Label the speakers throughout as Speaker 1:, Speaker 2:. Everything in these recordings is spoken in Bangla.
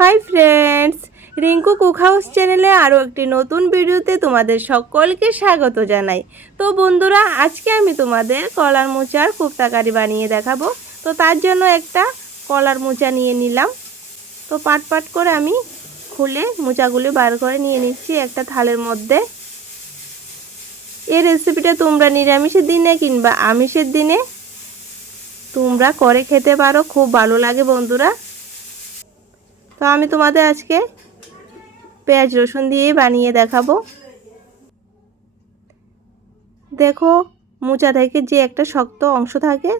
Speaker 1: Hi friends, Rinku cook house চ্যানেলে আরও একটি নতুন ভিডিওতে তোমাদের সকলকে স্বাগত জানাই। তো বন্ধুরা, আজকে আমি তোমাদের কলার মোচার কুপ্তাকারি বানিয়ে দেখাবো। তো তার জন্য একটা কলার মোচা নিয়ে নিলাম। তো পাট পাট করে আমি খুলে মোচাগুলি বার করে নিয়ে নিচ্ছি একটা থালের মধ্যে। এই রেসিপিটা তোমরা নিরামিষের দিনে কিংবা আমিষের দিনে তোমরা করে খেতে পারো। খুব ভালো লাগে বন্ধুরা। তো আমি তোমাদের আজকে পেঁয়াজ রসুন দিয়ে বানিয়ে দেখাবো। দেখো, মোচা থেকে যে একটা শক্ত অংশ থাকে,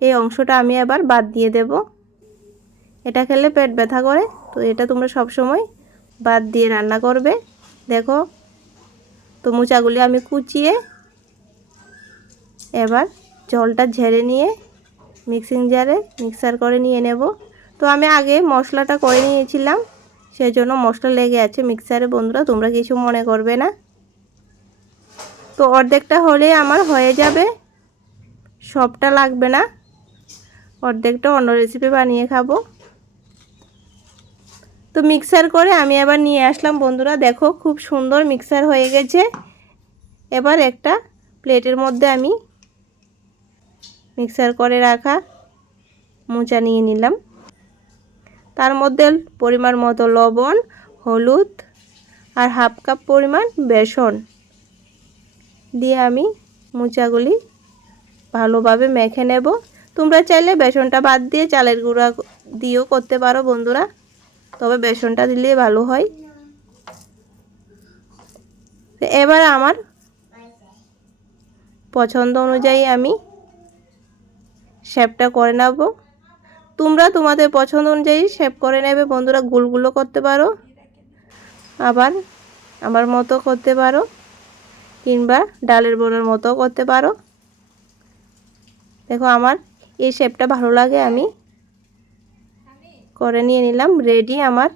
Speaker 1: এই অংশটা আমি আবার বাদ দিয়ে দেব। এটা খেলে পেট ব্যথা করে, তো এটা তোমরা সব সময় বাদ দিয়ে রান্না করবে। দেখো, তো মোচাগুলি আমি কুচিয়ে এবার জলটা ঝেড়ে নিয়ে মিক্সিং জারে মিক্সার করে নিয়ে নেব। তো আমি আগে মশলাটা করে নিয়েছিলাম সেই জন্য মশলা লেগে আছে মিক্সারে। বন্ধুরা, তোমরা কিছু মনে করবে না। তো অর্ধেকটা হলে আমার হয়ে যাবে, সবটা লাগবে না। অর্ধেকটা অন্য রেসিপি বানিয়ে খাব। তো মিক্সার করে আমি আবার নিয়ে আসলাম, বন্ধুরা। দেখো, খুব সুন্দর মিক্সার হয়ে গেছে। এবার একটা প্লেটের মধ্যে আমি মিক্সার করে রাখা মোচা নিয়ে নিলাম। তার মধ্যে পরিমাণ মতো লবণ, হলুদ আর হাফ কাপ পরিমাণ বেসন দিয়ে আমি মোচাগুলি ভালোভাবে মেখে নেব। তোমরা চাইলে বেসনটা বাদ দিয়ে চালের গুঁড়া দিয়েও করতে পারো বন্ধুরা, তবে বেসনটা দিলে ভালো হয়। এবার আমার পছন্দ অনুযায়ী আমি শেপটা করে নেব। তোমরা তোমাদের পছন্দ অনুযায়ী শেপ করে নেবে। বন্ধুরা, গোলগুলো করতে পারো। আবার আমার মতো করতে পারো। কিংবা ডালের বড়ার মতো করতে পারো। দেখো, আমার এই শেপটা ভালো লাগে, আমি করে নিয়ে নিলাম। রেডি আমার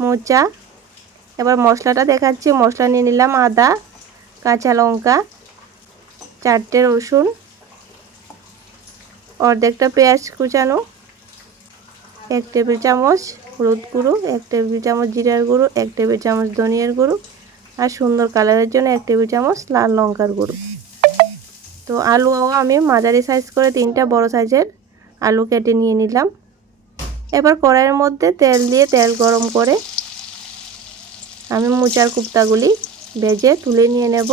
Speaker 1: মোচা। এবার মশলাটা দেখাচ্ছি। মশলা নিয়ে নিলাম আদা, কাঁচা লঙ্কা, চারটে রসুন। অর্ধেকটা পেঁয়াজ কুচানো, এক টেবিল চামচ হলুদ গুঁড়ো, এক টেবিল চামচ জিরার গুঁড়ো, এক টেবিল চামচ ধনিয়ার গুঁড়ো আর সুন্দর কালারের জন্য এক টেবিল চামচ লাল লঙ্কার গুঁড়ো। তো আলু আমি মাঝারি সাইজ করে তিনটা বড় সাইজের আলু কেটে নিয়ে নিলাম। এবার কড়াইয়ের মধ্যে তেল দিয়ে তেল গরম করে আমি মোচার কুপ্তাগুলি ভেজে তুলে নিয়ে নেব।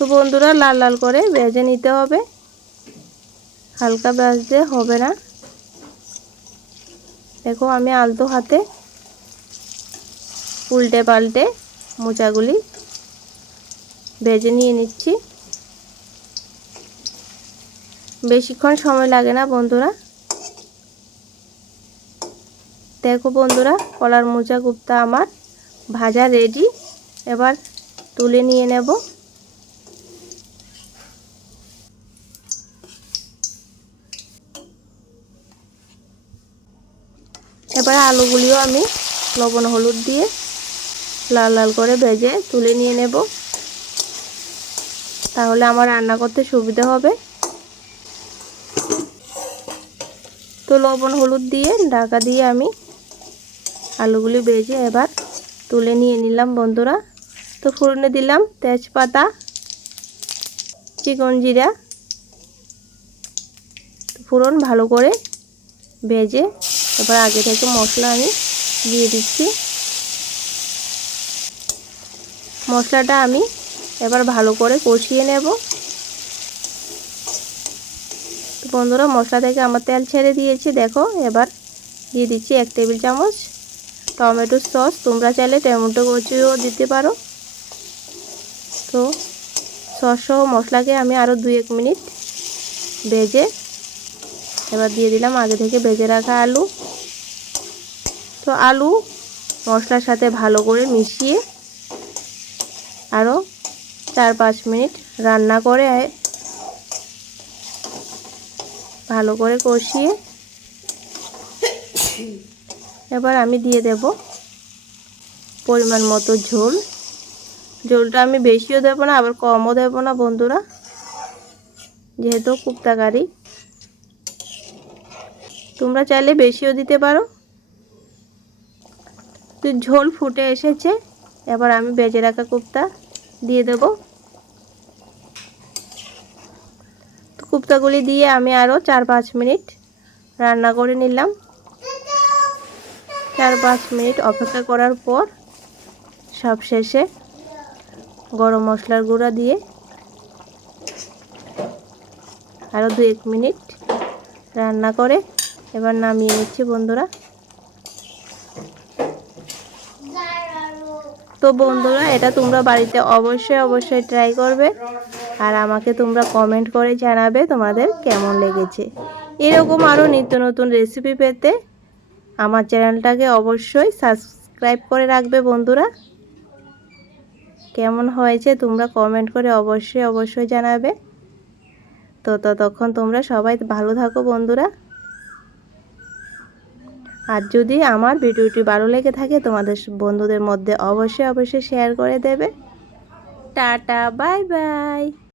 Speaker 1: তো বন্ধুরা লাল লাল করে ভেজে নিতে হবে। হালকা ব্রাশ দিয়ে হবে না। দেখো আমি আলতো হাতে উল্টে পাল্টে মোচাগুলি ভেজে নিয়ে নিচ্ছি। বেশিক্ষণ সময় লাগে না বন্ধুরা। দেখো বন্ধুরা, কলার মোচা গুপ্তা আমার ভাজা রেডি। এবার তুলে নিয়ে নেব। এবার আলুগুলিও আমি লবণ হলুদ দিয়ে লাল লাল করে ভেজে তুলে নিয়ে নেব। তাহলে আমার রান্না করতে সুবিধা হবে। তো লবণ হলুদ দিয়ে ঢাকা দিয়ে আমি আলুগুলি ভেজে এবার তুলে নিয়ে নিলাম বন্ধুরা। তো ফুরনে দিলাম তেজপাতা, চিকন জিরা। ফুরন ভালো করে ভেজে এবার আগে থেকে মশলা আমি দিয়ে দিচ্ছি। মশলাটা আমি এবার ভালো করে কষিয়ে নেব। বন্ধুরা, মশলা থেকে আমার তেল ছেড়ে দিয়েছি। দেখো, এবার দিয়ে দিচ্ছি এক টেবিল চামচ টমেটো সস। তোমরা চাইলে টমেটো কচিও দিতে পারো। তো সস সহ মশলাকে আমি আরও দুই এক মিনিট ভেজে, এবার দিয়ে দিলাম আগে থেকে ভেজে রাখা আলু। তো আলু মশলার সাথে ভালো করে মিশিয়ে আরও চার পাঁচ মিনিট রান্না করে ভালো করে কষিয়ে এবার আমি দিয়ে দেব পরিমাণ মতো ঝোল। ঝোলটা আমি বেশিও দেবো না, আবার কমও দেবো না বন্ধুরা। যেহেতু কুপ্তাকারি তোমরা চাইলে বেশিও দিতে পারো। তো ঝোল ফুটে এসেছে, এবার আমি বেজে রাখা কুপ্তা দিয়ে দেবো। কুপ্তাগুলি দিয়ে আমি আরও চার পাঁচ মিনিট রান্না করে নিলাম। চার পাঁচ মিনিট অপেক্ষা করার পর সব শেষে গরম মশলার গুঁড়া দিয়ে আরও দু এক মিনিট রান্না করে এবার নামিয়ে নিচ্ছি বন্ধুরা। তো বন্ধুরা, এটা তোমরা বাড়িতে অবশ্যই অবশ্যই ট্রাই করবে। আর আমাকে তোমরা কমেন্ট করে জানাবে তোমাদের কেমন লেগেছে। এরকম আরও নিত্য নতুন রেসিপি পেতে আমার চ্যানেলটাকে অবশ্যই সাবস্ক্রাইব করে রাখবে বন্ধুরা। কেমন হয়েছে তোমরা কমেন্ট করে অবশ্যই অবশ্যই জানাবে। তো ততক্ষণ তোমরা সবাই ভালো থাকো বন্ধুরা। আর যদি আমার ভিডিওটি ভালো লেগে থাকে, তোমাদের বন্ধুদের মধ্যে অবশ্যই অবশ্যই শেয়ার করে দেবে। Tata bye bye